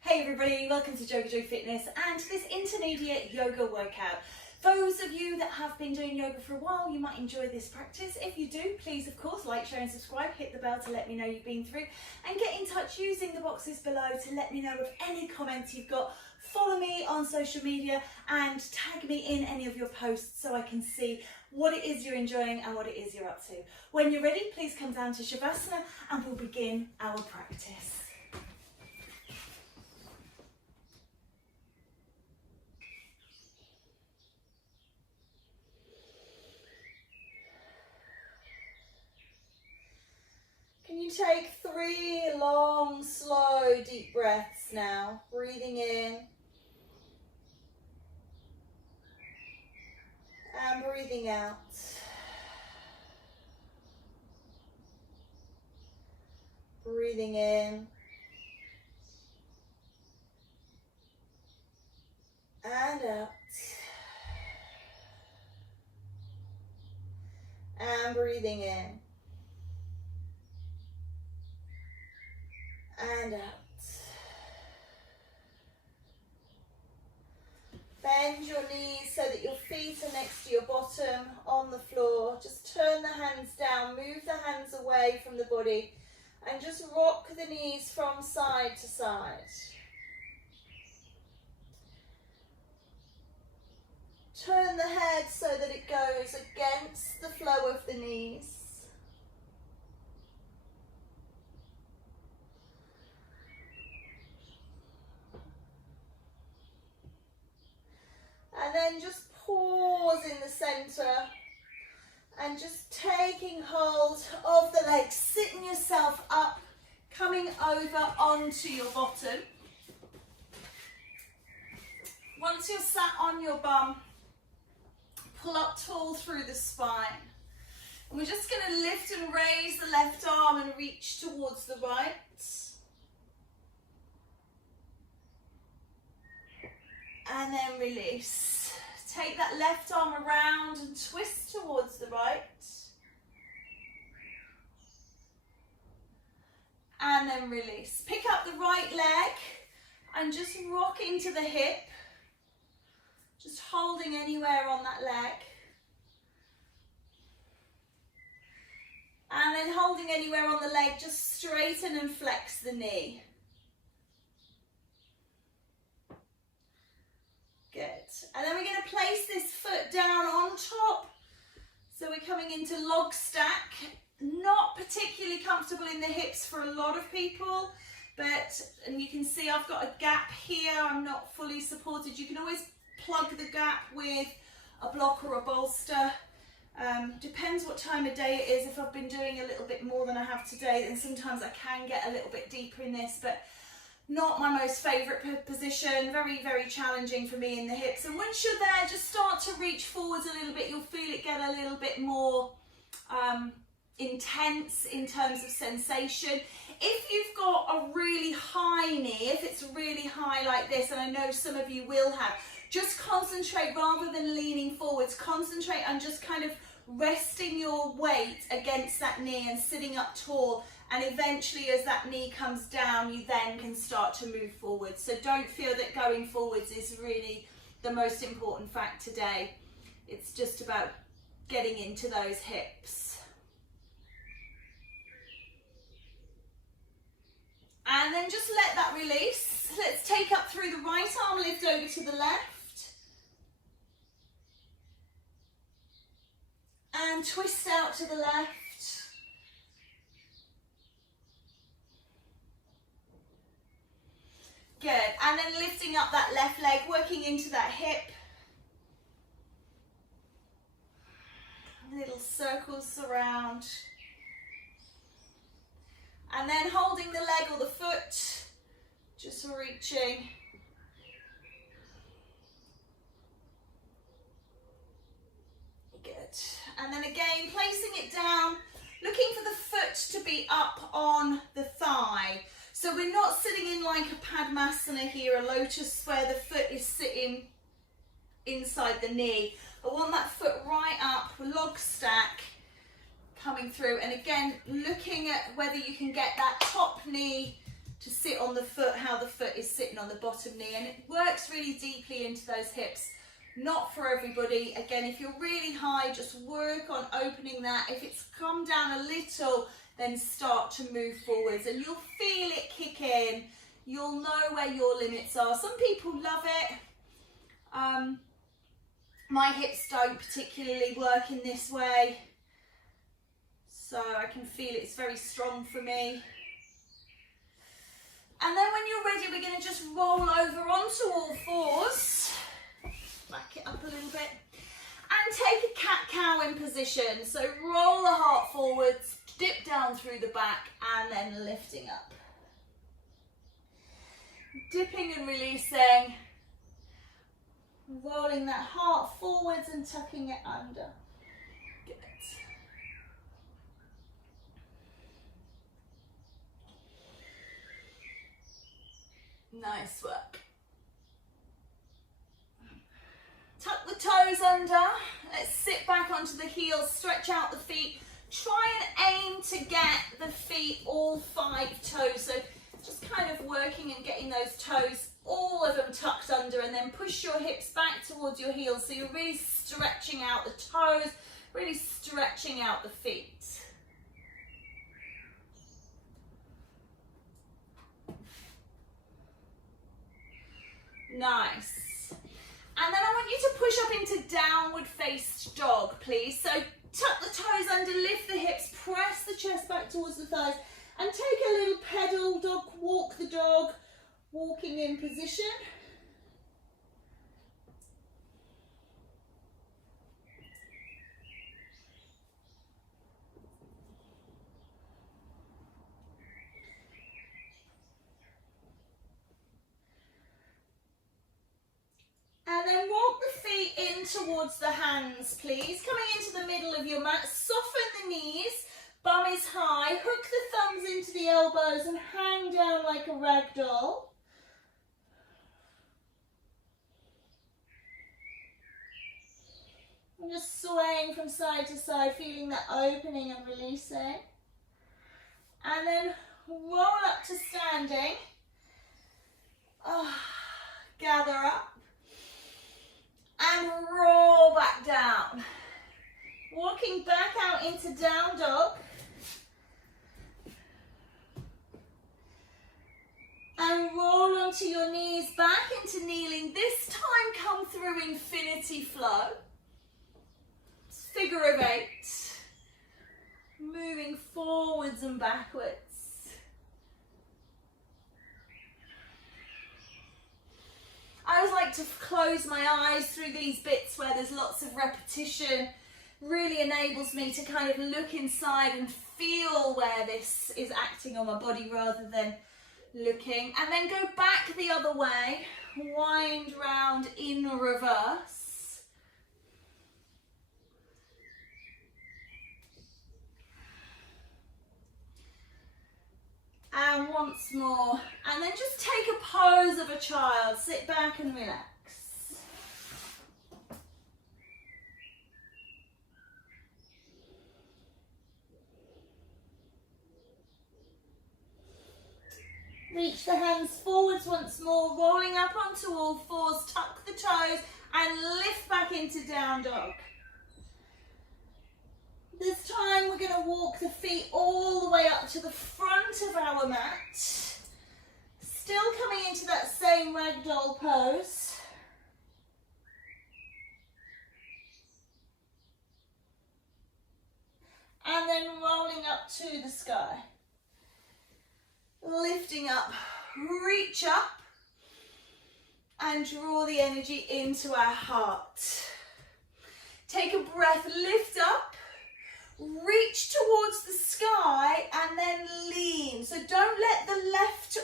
Hey everybody, welcome to JoeGa Fitness and to this intermediate yoga workout. Those of you that have been doing yoga for a while, you might enjoy this practice. If you do, please of course like, share and subscribe, hit the bell to let me know you've been through, and get in touch using the boxes below to let me know of any comments you've got. Follow me on social media and tag me in any of your posts so I can see what it is you're enjoying and what it is you're up to. When you're ready, please come down to Shavasana and we'll begin our practice. Can you take 3 long, slow, deep breaths now? Breathing in and breathing out. Breathing in and out. And breathing in and out. Bend your knees so that your feet are next to your bottom on the floor. Just turn the hands down, move the hands away from the body and just rock the knees from side to side. Turn the head so that it goes against the flow of the knees. And then just pause in the center and just taking hold of the legs, sitting yourself up, coming over onto your bottom. Once you're sat on your bum, pull up tall through the spine. And we're just going to lift and raise the left arm and reach towards the right. And then release. Take that left arm around and twist towards the right. And then release. Pick up the right leg and just rock into the hip. Just holding anywhere on that leg. And then holding anywhere on the leg, just straighten and flex the knee. Good. And then we're going to place this foot down on top. So we're coming into log stack. Not particularly comfortable in the hips for a lot of people, and you can see I've got a gap here. I'm not fully supported. You can always plug the gap with a block or a bolster. Depends what time of day it is. If I've been doing a little bit more than I have today, then sometimes I can get a little bit deeper in this, but not my most favourite position, very, very challenging for me in the hips. And once you're there, just start to reach forwards a little bit. You'll feel it get a little bit more intense in terms of sensation. If you've got a really high knee, if it's really high like this, and I know some of you will have, just concentrate rather than leaning forwards, concentrate on just kind of resting your weight against that knee and sitting up tall. And eventually as that knee comes down, you then can start to move forward. So don't feel that going forwards is really the most important fact today. It's just about getting into those hips. And then just let that release. Let's take up through the right arm, lift over to the left. And twist out to the left. Good, and then lifting up that left leg, working into that hip. Little circles around. And then holding the leg or the foot, just reaching. Good, and then again, placing it down, looking for the foot to be up on the thigh. So we're not sitting in like a Padmasana here, a lotus, where the foot is sitting inside the knee. I want that foot right up, log stack, coming through. And again, looking at whether you can get that top knee to sit on the foot, how the foot is sitting on the bottom knee, and it works really deeply into those hips. Not for everybody. Again, if you're really high, just work on opening that. If it's come down a little, then start to move forwards and you'll feel it kick in. You'll know where your limits are. Some people love it. My hips don't particularly work in this way, so I can feel it's very strong for me. And then when you're ready, we're going to just roll over onto all fours. Back it up a little bit. And take a cat-cow in position. So roll the heart forwards, dip down through the back, and then lifting up. Dipping and releasing. Rolling that heart forwards and tucking it under. Good. Nice work. Tuck the toes under. Let's sit back onto the heels, stretch out the feet. Try and aim to get the feet, all 5 toes. So just kind of working and getting those toes, all of them tucked under, and then push your hips back towards your heels. So you're really stretching out the toes, really stretching out the feet. Nice. And then I want you to push up into downward faced dog, please. So tuck the toes under, lift the hips, press the chest back towards the thighs, and take a little pedal dog, walk the dog, walking in position. And then walk the feet in towards the hands, please. Coming into the middle of your mat, soften the knees, bum is high, hook the thumbs into the elbows and hang down like a rag doll. And just swaying from side to side, feeling that opening and releasing. And then roll up to standing. Gather up. And roll back down. Walking back out into down dog. And roll onto your knees back into kneeling. This time come through infinity flow. Figure of 8. Moving forwards and backwards. I always like to close my eyes through these bits where there's lots of repetition. Really enables me to kind of look inside and feel where this is acting on my body rather than looking. And then go back the other way, wind round in reverse. And once more, and then just take a pose of a child, sit back and relax. Reach the hands forwards once more, rolling up onto all fours, tuck the toes and lift back into down dog. This time we're going to walk the feet all the way up to the front of our mat. Still coming into that same ragdoll pose. And then rolling up to the sky. Lifting up, reach up and draw the energy into our heart. Take a breath, lift up. Reach towards the sky and then lean. So don't let the left,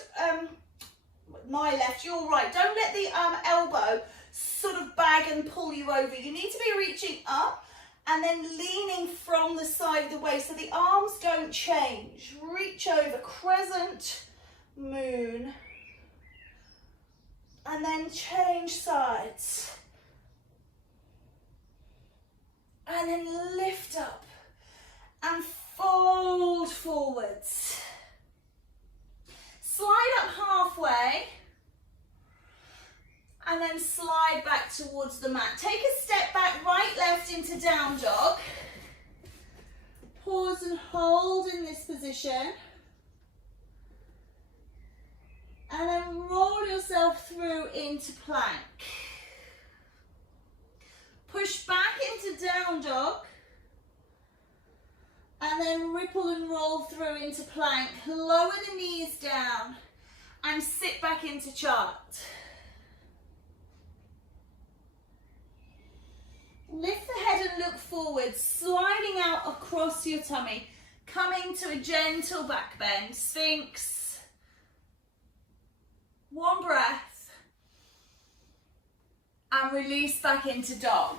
my left, your right, don't let the elbow sort of bag and pull you over. You need to be reaching up and then leaning from the side of the waist so the arms don't change. Reach over, crescent, moon, and then change sides. And then lift up. And fold forwards. Slide halfway, and then slide back towards the mat. Take a step back, right, left into down dog. Pause and hold in this position. And then roll yourself through into plank. Push back into down dog. And then ripple and roll through into plank. Lower the knees down and sit back into chart. Lift the head and look forward, sliding out across your tummy. Coming to a gentle back bend, Sphinx. One breath. And release back into dog.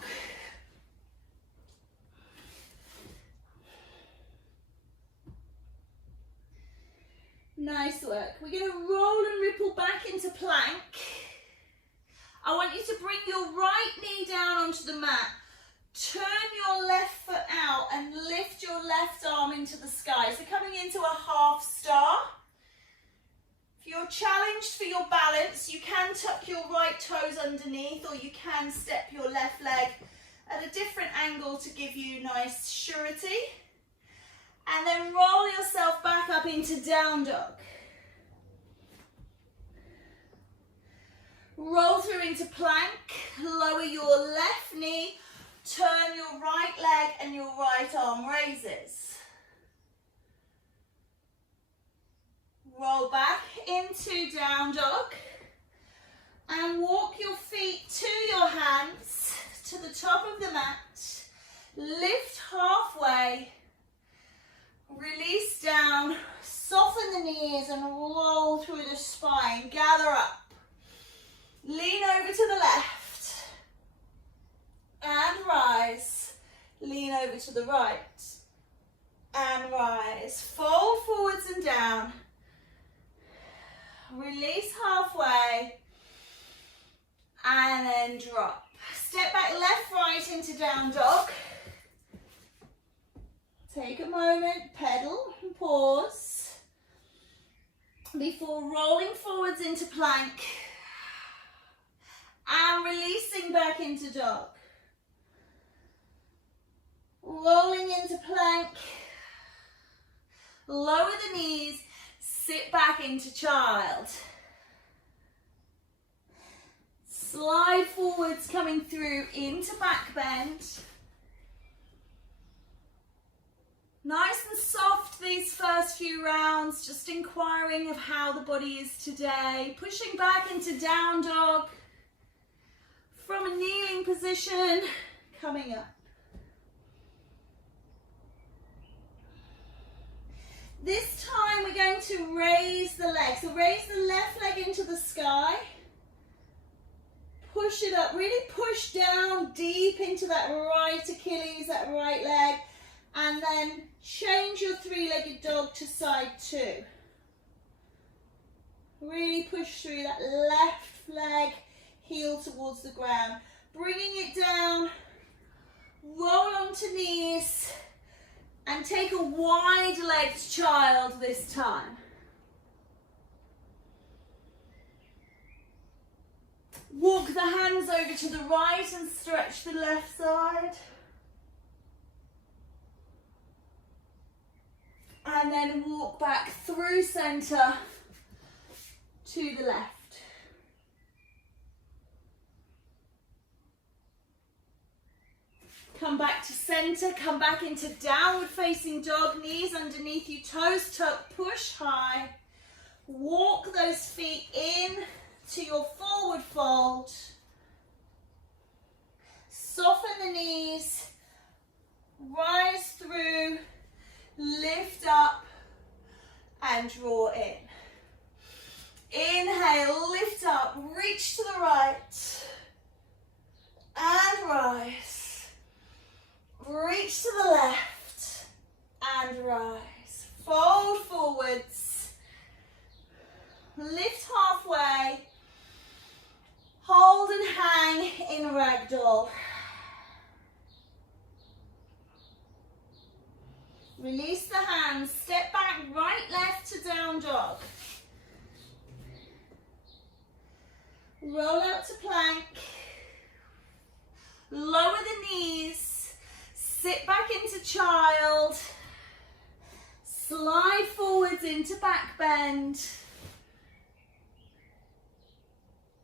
Nice work. We're going to roll and ripple back into plank. I want you to bring your right knee down onto the mat. Turn your left foot out and lift your left arm into the sky. So coming into a half star. If you're challenged for your balance, you can tuck your right toes underneath, or you can step your left leg at a different angle to give you nice surety. And then roll yourself back up into down dog. Roll through into plank, lower your left knee, turn your right leg and your right arm raises. Roll back into down dog and walk your feet to your hands to the top of the mat. Lift halfway, release down, soften the knees and roll through the spine. Gather up. Lean over to the left and rise. Lean over to the right and rise. Fold forwards and down. Release halfway and then drop. Step back left, right into down dog. Take a moment, pedal and pause before rolling forwards into plank. And releasing back into dog. Rolling into plank. Lower the knees. Sit back into child. Slide forwards, coming through into back bend. Nice and soft these first few rounds. Just inquiring of how the body is today. Pushing back into down dog. From a kneeling position, coming up. This time we're going to raise the leg. So raise the left leg into the sky. Push it up, really push down deep into that right Achilles, that right leg. And then change your three-legged dog to side two. Really push through that left leg. Heel towards the ground, bringing it down, roll onto knees and take a wide-legged child this time. Walk the hands over to the right and stretch the left side. And then walk back through center to the left. Come back to center, come back into downward facing dog, knees underneath you, toes tucked, push high. Walk those feet in to your forward fold. Soften the knees, rise through, lift up and draw in. Inhale, lift up, reach to the right and rise. Reach to the left and rise. Fold forwards. Lift halfway. Hold and hang in ragdoll. Release the hands. Step back, right, left to down dog. Roll out to plank. Lower the knees. Sit back into child. Slide forwards into back bend.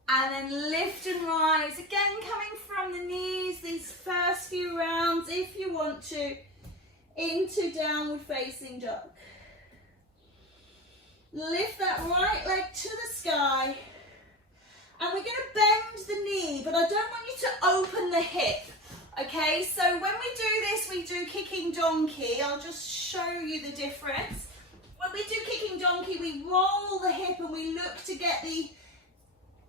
And then lift and rise. Again, coming from the knees, these first few rounds, if you want to, into downward facing dog. Lift that right leg to the sky. And we're going to bend the knee, but I don't want you to open the hip. Okay, so when we do this, we do kicking donkey. I'll just show you the difference. When we do kicking donkey, we roll the hip and we look to get the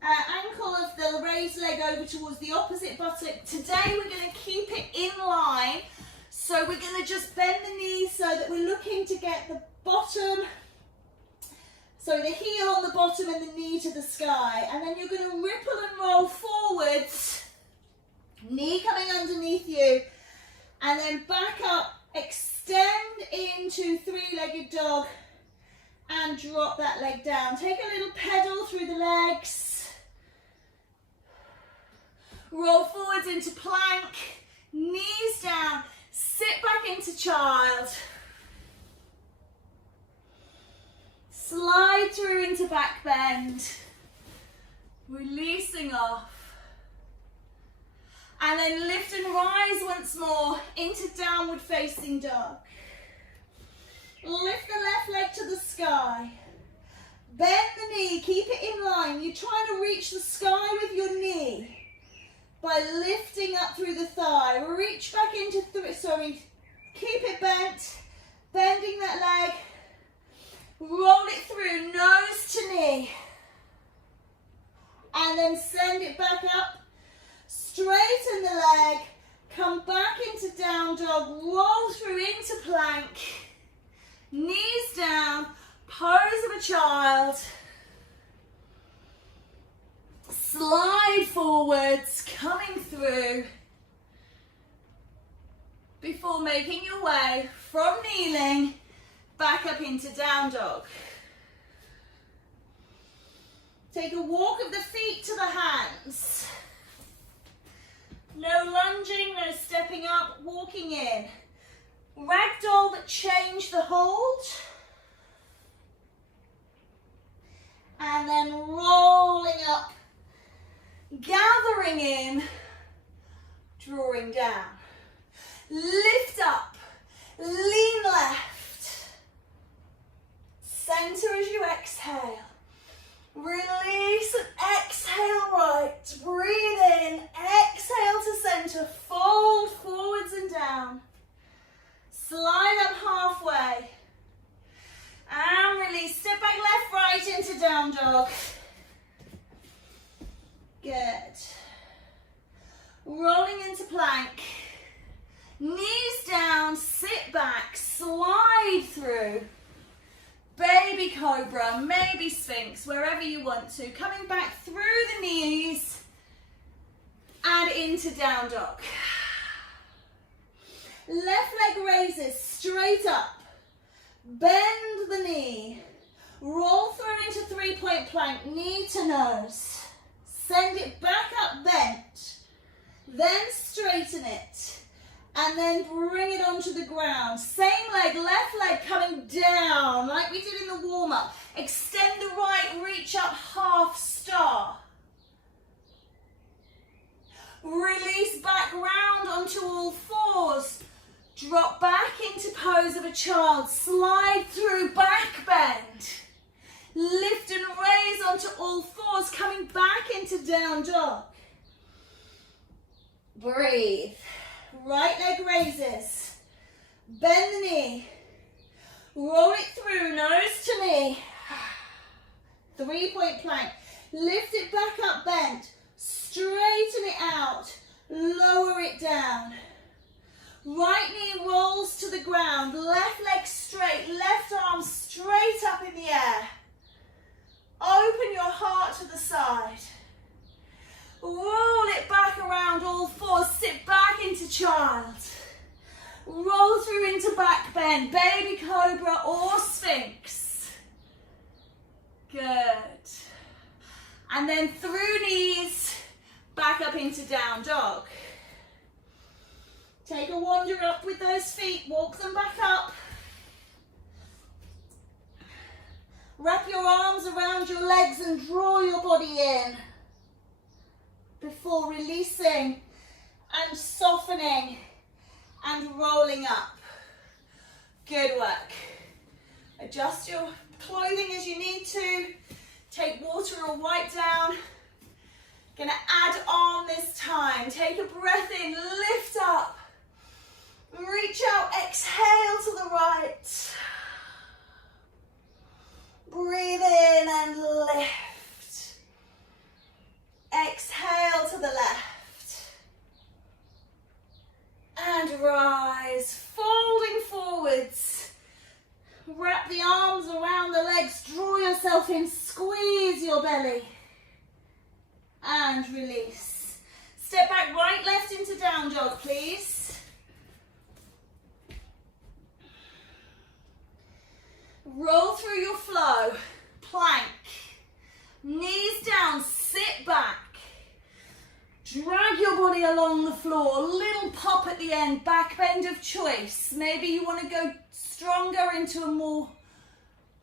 ankle of the raised leg over towards the opposite buttock. Today we're going to keep it in line, so we're going to just bend the knees so that we're looking to get the bottom, so the heel on the bottom and the knee to the sky, and then you're going to ripple and roll forwards, knee coming underneath you, and then back up, extend into three-legged dog and drop that leg down. Take a little pedal through the legs. Roll forwards into plank, knees down, sit back into child. Slide through into back bend, releasing off. And then lift and rise once more into downward facing dog. Lift the left leg to the sky. Bend the knee, keep it in line. You're trying to reach the sky with your knee by lifting up through the thigh. Reach back into, keep it bent, bending that leg. Roll it through, nose to knee. And then send it back up. Straighten the leg. Come back into down dog. Roll through into plank. Knees down. Pose of a child. Slide forwards, coming through. Before making your way from kneeling back up into down dog. Take a walk of the feet to the hands. No lunging, no stepping up, walking in. Ragdoll, but change the hold. And then rolling up, gathering in, drawing down. Lift up, lean left. Center as you exhale. Release and exhale right. Breathe in, exhale to center. Fold forwards and down. Slide up halfway. And release. Step back left, right into down dog. Good. Rolling into plank. Knees down, sit back, slide through. Baby cobra, maybe sphinx, wherever you want to. Coming back through the knees and into down dog. Left leg raises straight up. Bend the knee. Roll through into three-point plank, knee to nose. Send it back up bent. Then straighten it. And then bring it onto the ground. Same leg, left leg coming down like we did in the warm-up. Extend the right, reach up, half star. Release back round onto all fours. Drop back into pose of a child. Slide through back bend. Lift and raise onto all fours, coming back into down dog. Breathe. Right leg raises. Bend the knee. Roll it through, nose to knee. Three-point plank. Lift it back up, bent. Straighten it out. Lower it down. Right knee rolls to the ground. Left leg straight. Left arm straight up in the air. Open your heart to the side. Roll it back around all fours. Sit back into child. Roll through into back bend. Baby cobra or sphinx. Good. And then through knees, back up into down dog. Take a wander up with those feet, walk them back up. Wrap your arms around your legs and draw your body in before releasing and softening and rolling up. Good work. Adjust your clothing as you need to. Take water or wipe down. Gonna add on this time. Take a breath in, lift up. Reach out, exhale to the right. Breathe in and lift. Exhale to the left. And rise, folding forwards. Wrap the arms around the legs, draw yourself in, squeeze your belly. And release. Step back, right, left into down dog, please. Roll through your flow, plank. Knees down, sit back. Drag your body along the floor, little pop at the end, back bend of choice. Maybe you want to go stronger into a more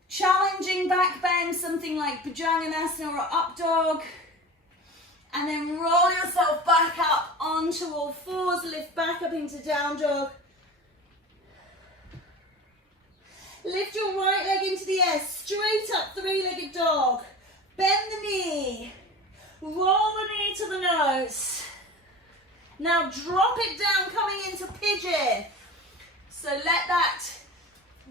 challenging back bend, something like Bhujanganasana or up dog. And then roll yourself back up onto all fours, lift back up into down dog. Lift your right leg into the air, straight up, three-legged dog. Bend the knee, roll the knee to the nose. Now drop it down, coming into pigeon. So let that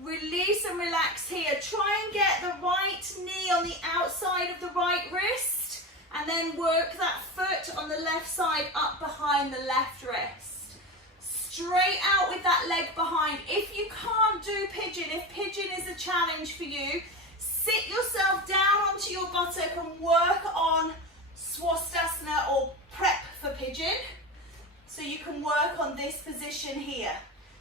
release and relax here. Try and get the right knee on the outside of the right wrist, and then work that foot on the left side up behind the left wrist. Straight out with that leg behind. If you can't do pigeon, if pigeon is a challenge for you, sit yourself down onto your buttock and work on swastasana or prep for pigeon. So you can work on this position here.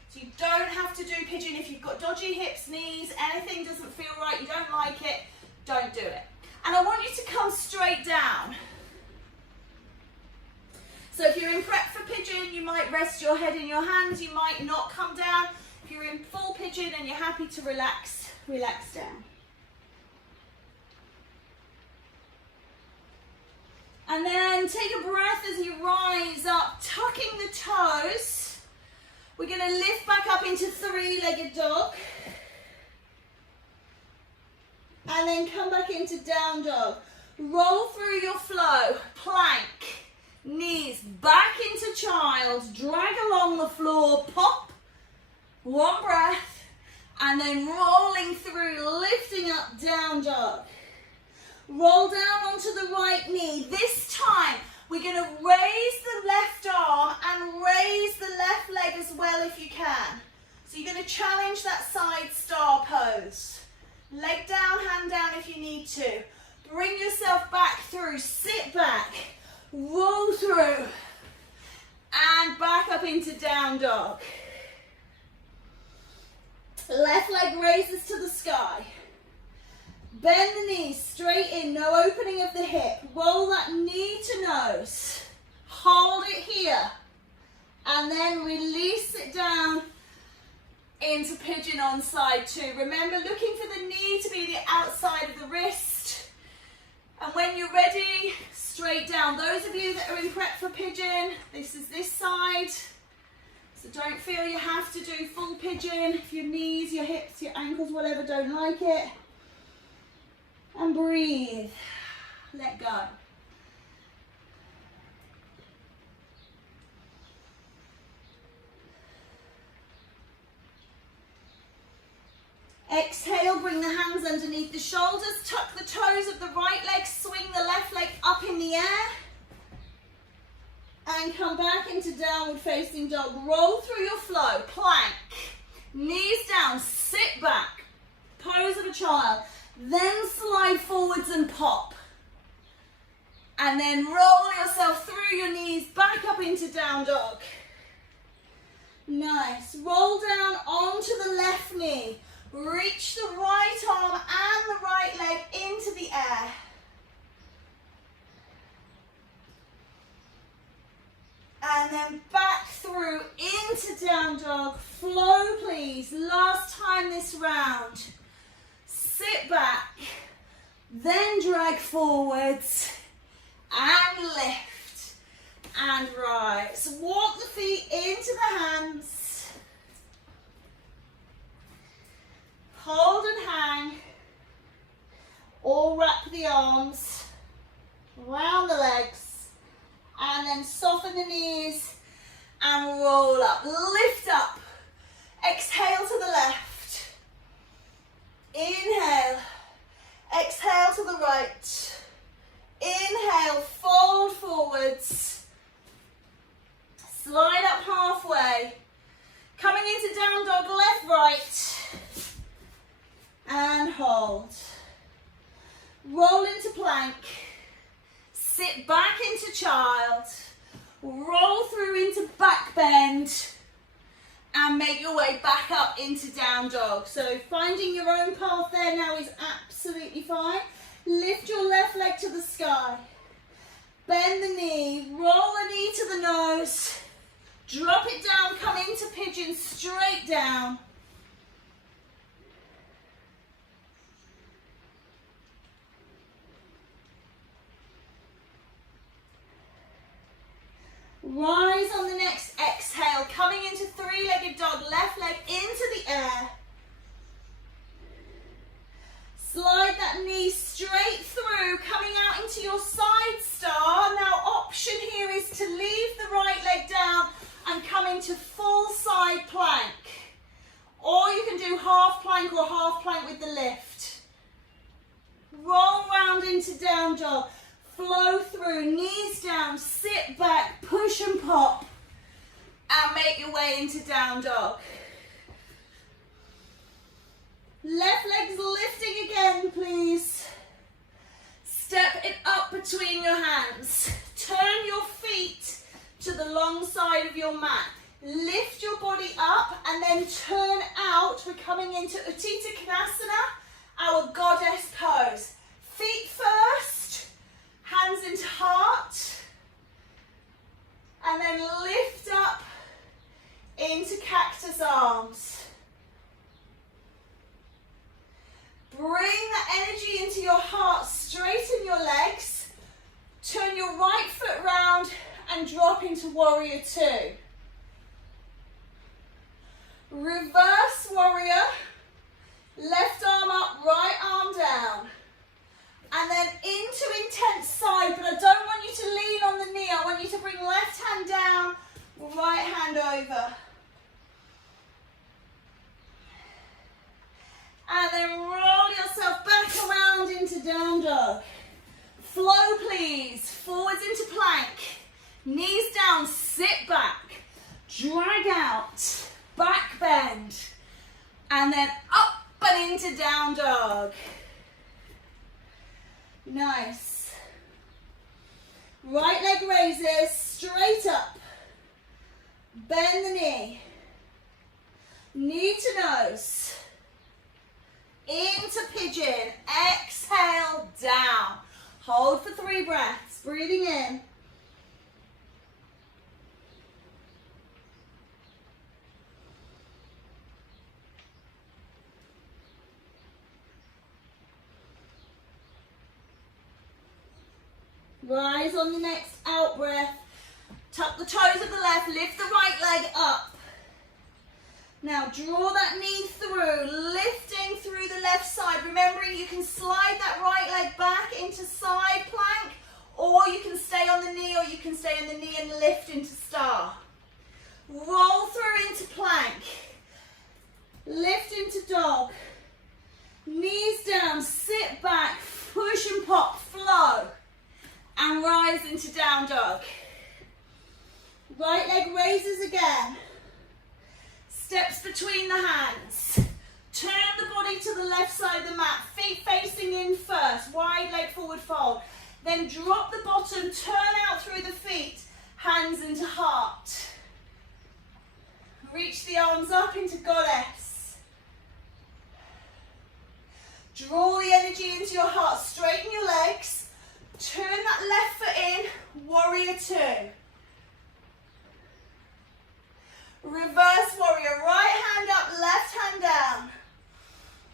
So you don't have to do pigeon if you've got dodgy hips, knees, anything doesn't feel right, you don't like it, don't do it. And I want you to come straight down. So if you're in prep for pigeon, you might rest your head in your hands, you might not come down. If you're in full pigeon and you're happy to relax, relax down. And then take a breath as you rise up, tucking the toes. We're going to lift back up into three-legged dog. And then come back into down dog. Roll through your flow, plank. Knees back into child, drag along the floor, pop, one breath, and then rolling through, lifting up, down dog. Roll down onto the right knee. This time, we're going to raise the left arm and raise the left leg as well if you can. So you're going to challenge that side star pose. Leg down, hand down if you need to. Bring yourself back through, sit back. Roll through and back up into down dog. Left leg raises to the sky. Bend the knees straight in, no opening of the hip. Roll that knee to nose. Hold it here. And then release it down into pigeon on side two. Remember, looking for the knee to be the outside of the wrist. And when you're ready, straight down. Those of you that are in prep for pigeon, this is this side. So don't feel you have to do full pigeon. If your knees, your hips, your ankles, whatever, don't like it. And breathe. Let go. Exhale, bring the hands underneath the shoulders, tuck the toes of the right leg, swing the left leg up in the air, and come back into downward facing dog. Roll through your flow, plank, knees down, sit back, pose of a child, then slide forwards and pop. And then roll yourself through your knees, back up into down dog. Nice, roll down onto the left knee. Reach the right arm and the right leg into the air. And then back through into down dog. Flow, please. Last time this round. Sit back. Then drag forwards. And lift. And rise. Walk the feet into the hands. Hold and hang. Or wrap the arms around the legs. And then soften the knees and roll up. Lift up. Exhale to the left. Inhale. Exhale to the right. Inhale, fold forwards. Slide up halfway. Coming into down dog, left, right. And hold. Roll into plank. Sit back into child, roll through into back bend, and make your way back up into down dog. So finding your own path there now is absolutely fine. Lift your left leg to the sky. Bend the knee, roll the knee to the nose, drop it down, come into pigeon, straight down. Rise on the next exhale, coming into three-legged dog, left leg into the air. Slide that knee straight through, coming out into your side star. Now option here is to leave the right leg down and come into full side plank. Or you can do half plank or half plank with the lift. Roll round into down dog. Flow through, knees down, sit back, push and pop, and make your way into down dog. Left leg's lifting again, please. Step it up between your hands. Turn your feet to the long side of your mat. Lift your body up and then turn out. We're coming into Utthita Konasana, our goddess pose. Feet first. Hands into heart, and then lift up into cactus arms. Bring that energy into your heart, straighten your legs, turn your right foot round and drop into warrior two. Reverse warrior, left arm up, right arm down. And then into intense side, but I don't want you to lean on the knee. I want you to bring left hand down, right hand over. And then roll yourself back around into down dog. Flow please, forwards into plank. Knees down, sit back. Drag out, back bend. And then up and into down dog. Nice. Right leg raises, straight up. Bend the knee. Knee to nose. Into pigeon. Exhale, down. Hold for 3 breaths. Breathing in. Rise on the next out breath. Tuck the toes of the left, lift the right leg up. Now draw that knee through, lifting through the left side. Remembering you can slide that right leg back into side plank, or you can stay on the knee, or you can stay on the knee and lift into star. Roll through into plank. Lift into dog. Knees down, sit back, push and pop, flow. And rise into down dog. Right leg raises again. Steps between the hands. Turn the body to the left side of the mat. Feet facing in first. Wide leg forward fold. Then drop the bottom, turn out through the feet. Hands into heart. Reach the arms up into goddess. Draw the energy into your heart. Straighten your legs. Turn that left foot in, warrior two. Reverse warrior, right hand up, left hand down.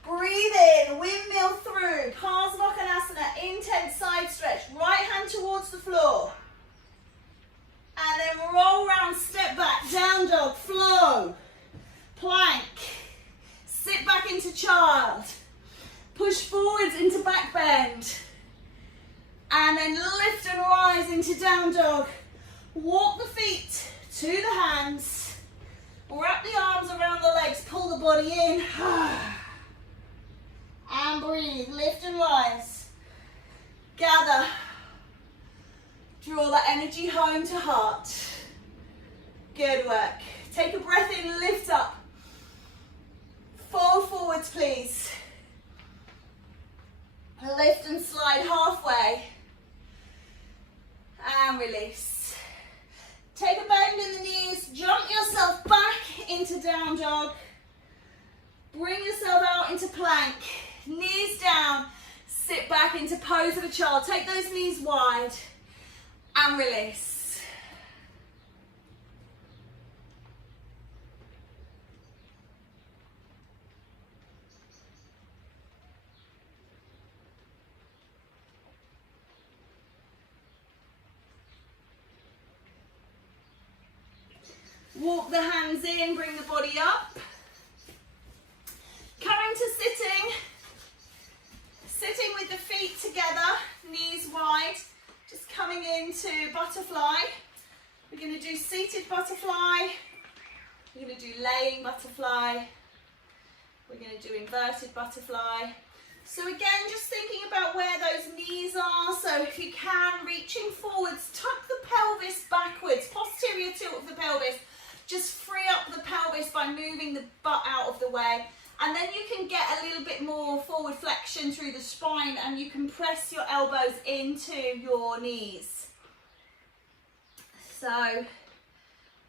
Breathe in, windmill through, Parsvakonasana, intense side stretch. Right hand towards the floor. And then roll round, step back, down dog, flow. Plank. Sit back into child. Push forwards into back bend. And then lift and rise into down dog. Walk the feet to the hands. Wrap the arms around the legs, pull the body in. And breathe, lift and rise. Gather. Draw that energy home to heart. Good work. Take a breath in, lift up. Fold forwards, please. Lift and slide halfway. And release. Take a bend in the knees, jump yourself back into down dog. Bring yourself out into plank. Knees down, sit back into pose of a child. Take those knees wide and release. Walk the hands in, bring the body up. Coming to sitting. Sitting with the feet together, knees wide. Just coming into butterfly. We're going to do seated butterfly. We're going to do laying butterfly. We're going to do inverted butterfly. So again, just thinking about where those knees are. So if you can, reaching forwards, tuck the pelvis backwards, posterior tilt of the pelvis. Just free up the pelvis by moving the butt out of the way. And then you can get a little bit more forward flexion through the spine and you can press your elbows into your knees. So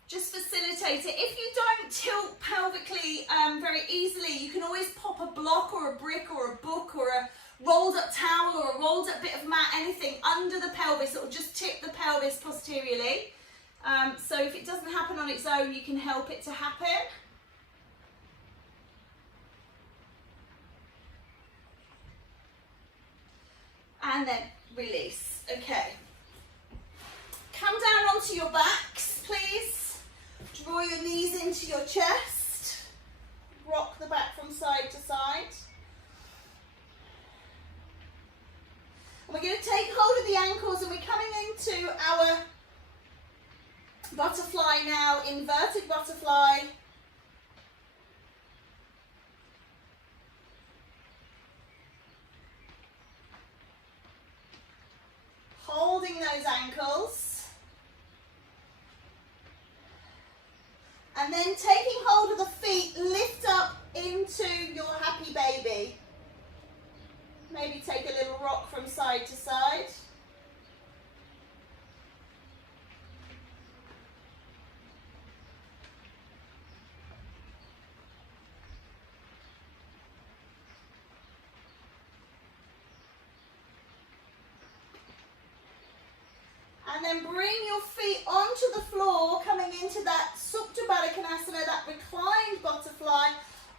just facilitate it. If you don't tilt pelvically very easily, you can always pop a block or a brick or a book or a rolled up towel or a rolled up bit of mat, anything under the pelvis. It will just tip the pelvis posteriorly. So if it doesn't happen on its own, you can help it to happen. And then release. Okay. Come down onto your backs, please. Draw your knees into your chest. Rock the back from side to side. And we're going to take hold of the ankles and we're coming into our butterfly now, inverted butterfly. Holding those ankles. And then taking hold of the feet, lift up into your happy baby. Maybe take a little rock from side to side. And then bring your feet onto the floor, coming into that Supta Baddha Konasana, that reclined butterfly,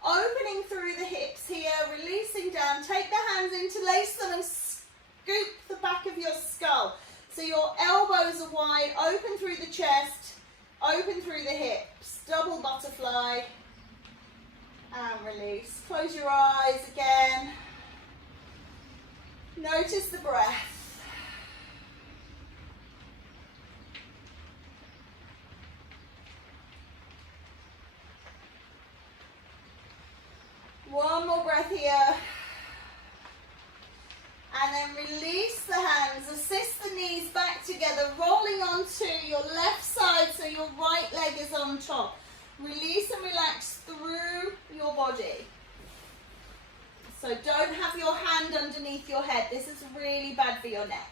opening through the hips here, releasing down. Take the hands, interlace them and scoop the back of your skull. So your elbows are wide, open through the chest, open through the hips. Double butterfly and release. Close your eyes again. Notice the breath. One more breath here. And then release the hands, assist the knees back together, rolling onto your left side so your right leg is on top. Release and relax through your body. So don't have your hand underneath your head. This is really bad for your neck.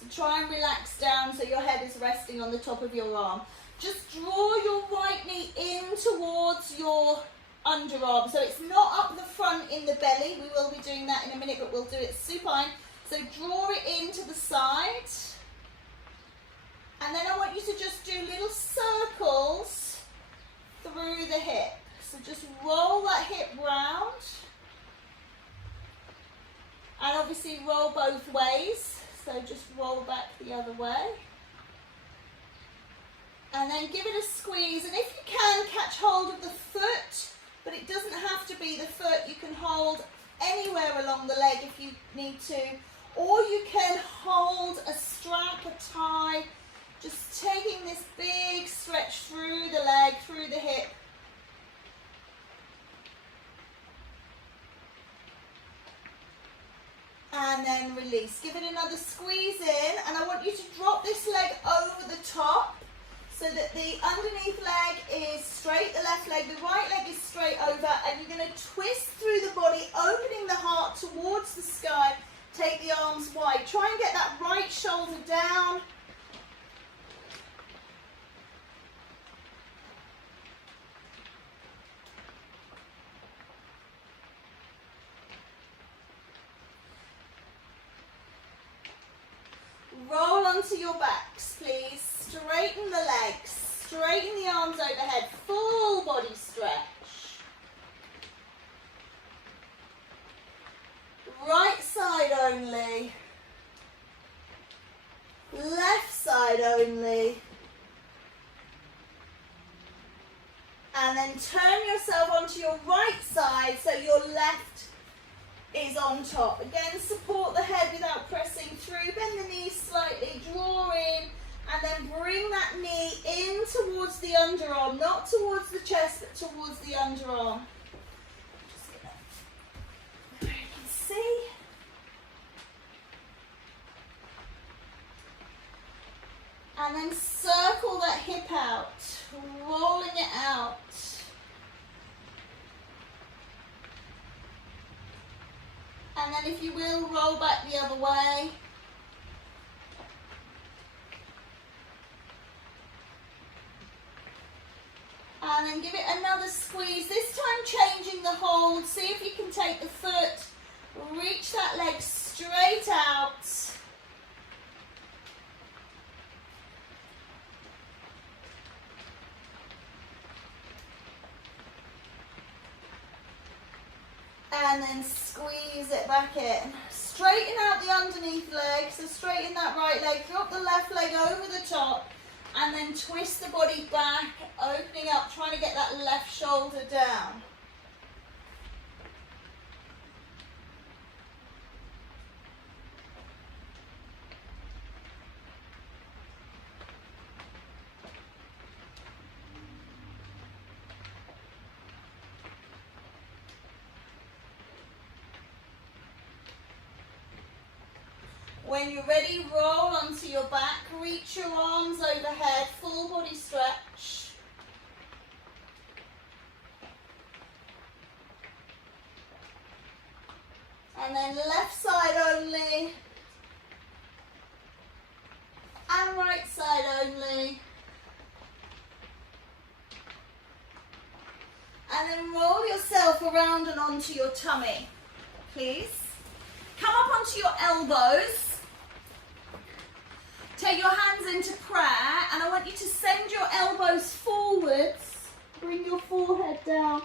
So try and relax down so your head is resting on the top of your arm. Just draw your right knee in towards your underarm. So it's not up the front in the belly. We will be doing that in a minute, but we'll do it supine. So draw it into the side. And then I want you to just do little circles through that hip round. And obviously roll both ways. So just roll back the other way. And then give it a squeeze. And if you can, catch hold of the foot, but it doesn't have to be the foot. You can hold anywhere along the leg if you need to. Or you can hold a strap, a tie, just taking this big stretch through the leg, through the hip. And then release. Give it another squeeze in, and I want you to drop this leg over the top so that the underneath leg is straight, the left leg, the right leg is straight over, and you're going to twist through the body, opening the heart towards the sky. Take the arms wide. Try and get that right shoulder down. Roll onto your backs, please. Straighten the legs. Straighten the arms overhead. Full body stretch. Right side only. Left side only. And then turn yourself onto your right side so your left is on top. Again, support the head without pressing through. Bend the knees slightly, draw in, and then bring that knee in towards the underarm, not towards the chest, but towards the underarm. Just get that where you can see. And then circle that hip out, rolling it out. And then if you will, roll back the other way. And then give it another squeeze, this time changing the hold. See if you can take the foot, reach that leg straight out. And then squeeze it back in. Straighten out the underneath leg, so straighten that right leg, drop the left leg over the top, and then twist the body back, opening up, trying to get that left shoulder down. When you're ready, roll onto your back, reach your arms overhead, full body stretch. And then left side only, and right side only. And then roll yourself around and onto your tummy, please. Come up onto your elbows. Take your hands into prayer, and I want you to send your elbows forwards. Bring your forehead down.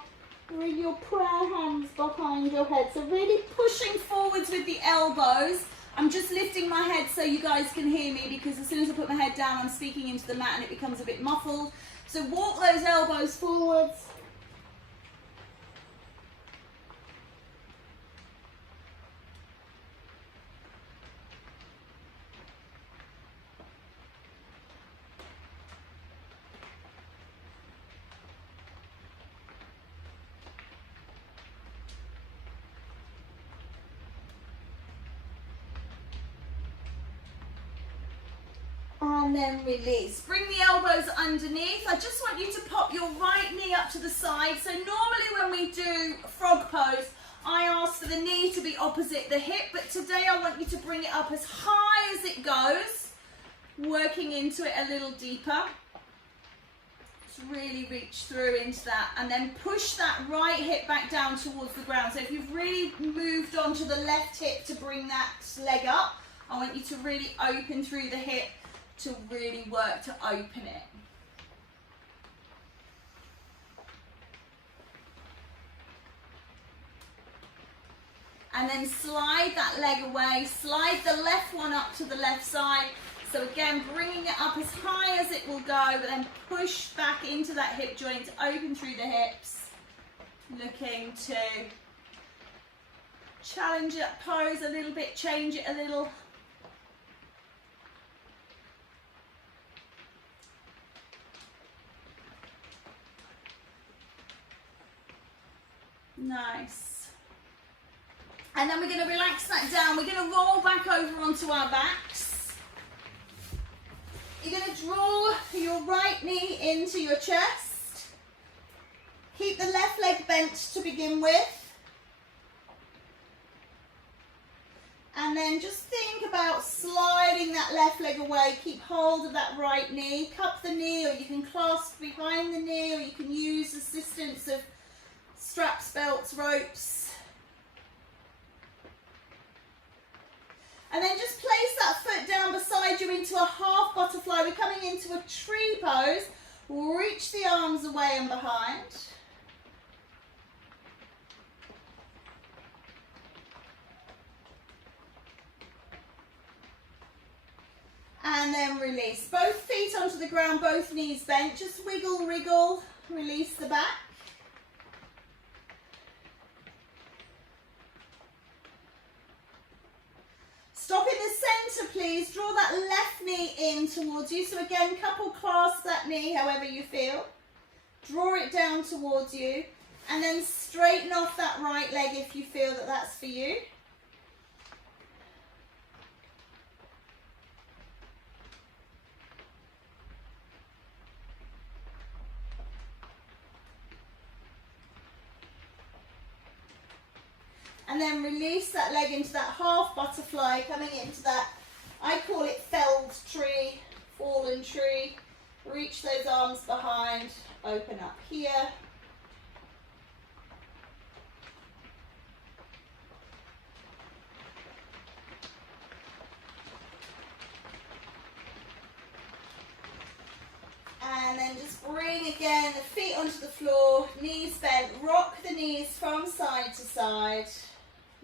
Bring your prayer hands behind your head. So really pushing forwards with the elbows. I'm just lifting my head so you guys can hear me, because as soon as I put my head down, I'm speaking into the mat and it becomes a bit muffled. So walk those elbows forwards. And then release. Bring the elbows underneath. I just want you to pop your right knee up to the side. So normally when we do frog pose, I ask for the knee to be opposite the hip, but today I want you to bring it up as high as it goes, working into it a little deeper. Just really reach through into that, and then push that right hip back down towards the ground. So if you've really moved onto the left hip to bring that leg up, I want you to really open through the hip to really work to open it. and then slide that leg away, slide the left one up to the left side. So again, bringing it up as high as it will go, but then push back into that hip joint, open through the hips, looking to challenge that pose a little bit, change it a little. Nice. And then we're going to relax that down. We're going to roll back over onto our backs. You're going to draw your right knee into your chest. Keep the left leg bent to begin with. And then just think about sliding that left leg away. Keep hold of that right knee. Cup the knee, or you can clasp behind the knee, or you can use assistance of straps, belts, ropes. And then just place that foot down beside you into a half butterfly. We're coming into a tree pose. Reach the arms away and behind. And then release. Both feet onto the ground, both knees bent. Just wiggle, wriggle, release the back. Stop in the center, please. Draw that left knee in towards you. So again, couple clasp that knee however you feel. Draw it down towards you. And then straighten off that right leg if you feel that that's for you. And then release that leg into that half butterfly, coming into that, I call it felled tree, fallen tree. Reach those arms behind, open up here. And then just bring again the feet onto the floor, knees bent, rock the knees from side to side.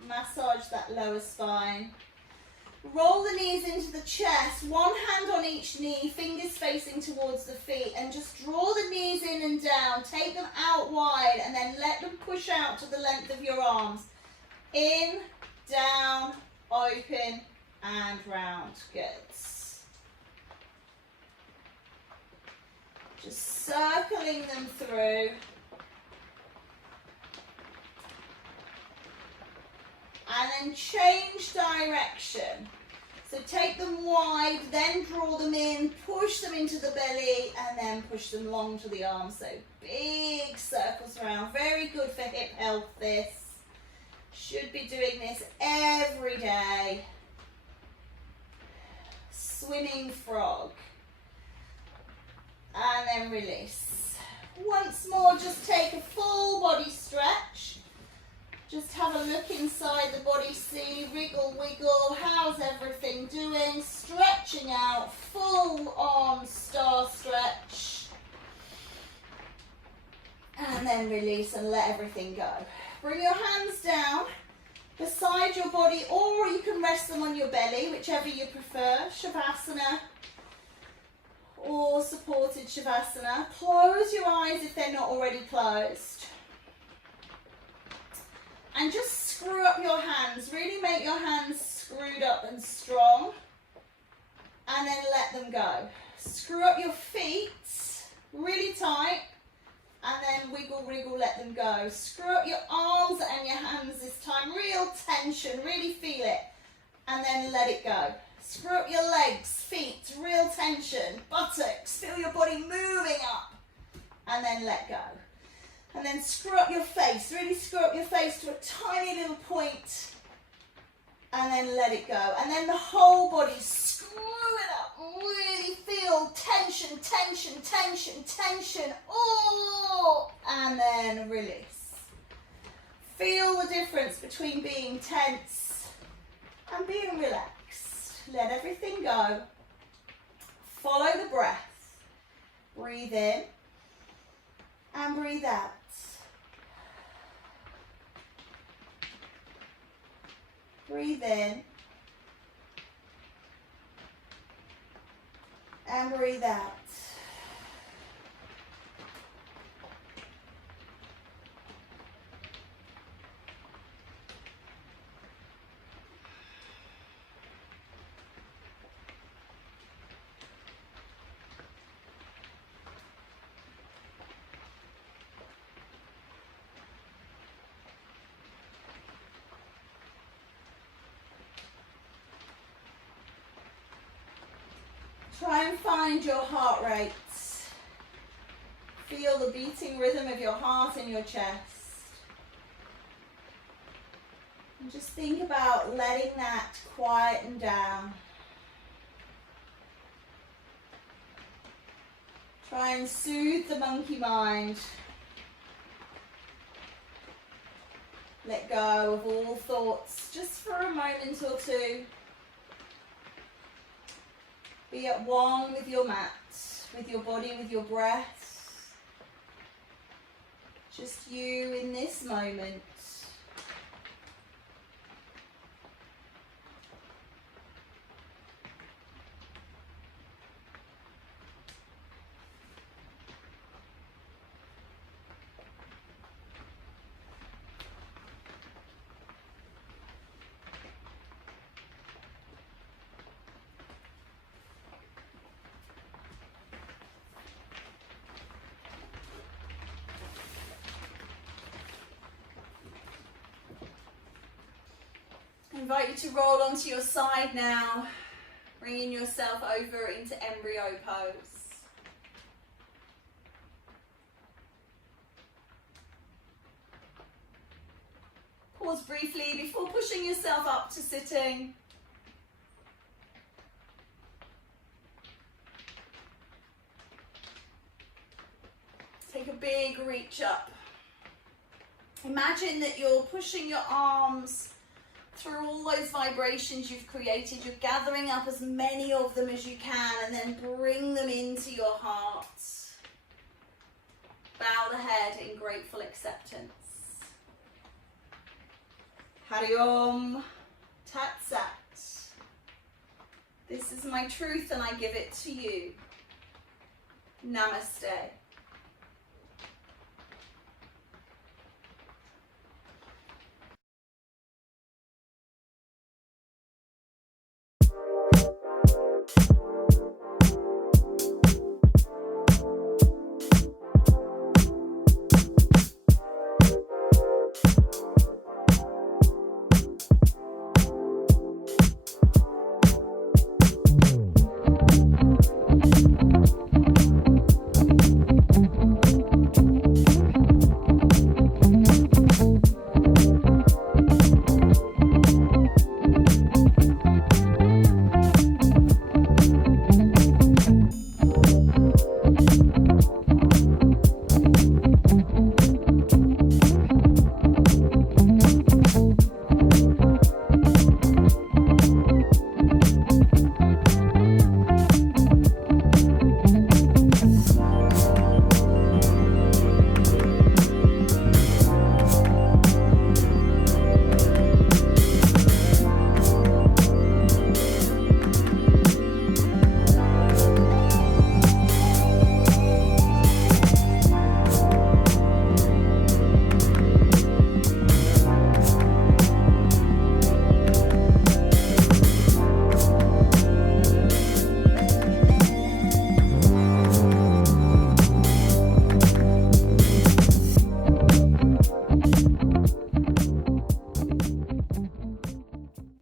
Massage that lower spine. Roll the knees into the chest, one hand on each knee, fingers facing towards the feet, and just draw the knees in and down. Take them out wide and then let them push out to the length of your arms. In, down, open and round. Good. Just circling them through. And then change direction. So take them wide, then draw them in, push them into the belly, and then push them long to the arms. So big circles around. Very good for hip health, this. Should be doing this every day. Swimming frog. And then release. Once more, just take a full body stretch. Just have a look inside the body, see, wriggle, wiggle, how's everything doing? Stretching out, full on star stretch. And then release and let everything go. Bring your hands down beside your body, or you can rest them on your belly, whichever you prefer. Shavasana or supported Shavasana. Close your eyes if they're not already closed. And just screw up your hands. Really make your hands screwed up and strong. And then let them go. Screw up your feet really tight. And then wiggle, wriggle, let them go. Screw up your arms and your hands this time. Real tension, really feel it. And then let it go. Screw up your legs, feet, real tension. Buttocks, feel your body moving up. And then let go. And then screw up your face, really screw up your face to a tiny little point. And then let it go. And then the whole body, screw it up. Really feel tension, tension, tension, tension. Oh! And then release. Feel the difference between being tense and being relaxed. Let everything go. Follow the breath. Breathe in and breathe out. Breathe in. And breathe out. Try and find your heart rate. Feel the beating rhythm of your heart in your chest. And just think about letting that quieten down. Try and soothe the monkey mind. Let go of all thoughts just for a moment or two. Be at one with your mat, with your body, with your breath. Just you in this moment. I invite you to roll onto your side now, bringing yourself over into embryo pose. Pause briefly before pushing yourself up to sitting. Take a big reach up. Imagine that you're pushing your arms through all those vibrations you've created. You're gathering up as many of them as you can and then bring them into your heart. Bow the head in grateful acceptance. Hari Om Tat Sat. This is my truth and I give it to you. Namaste.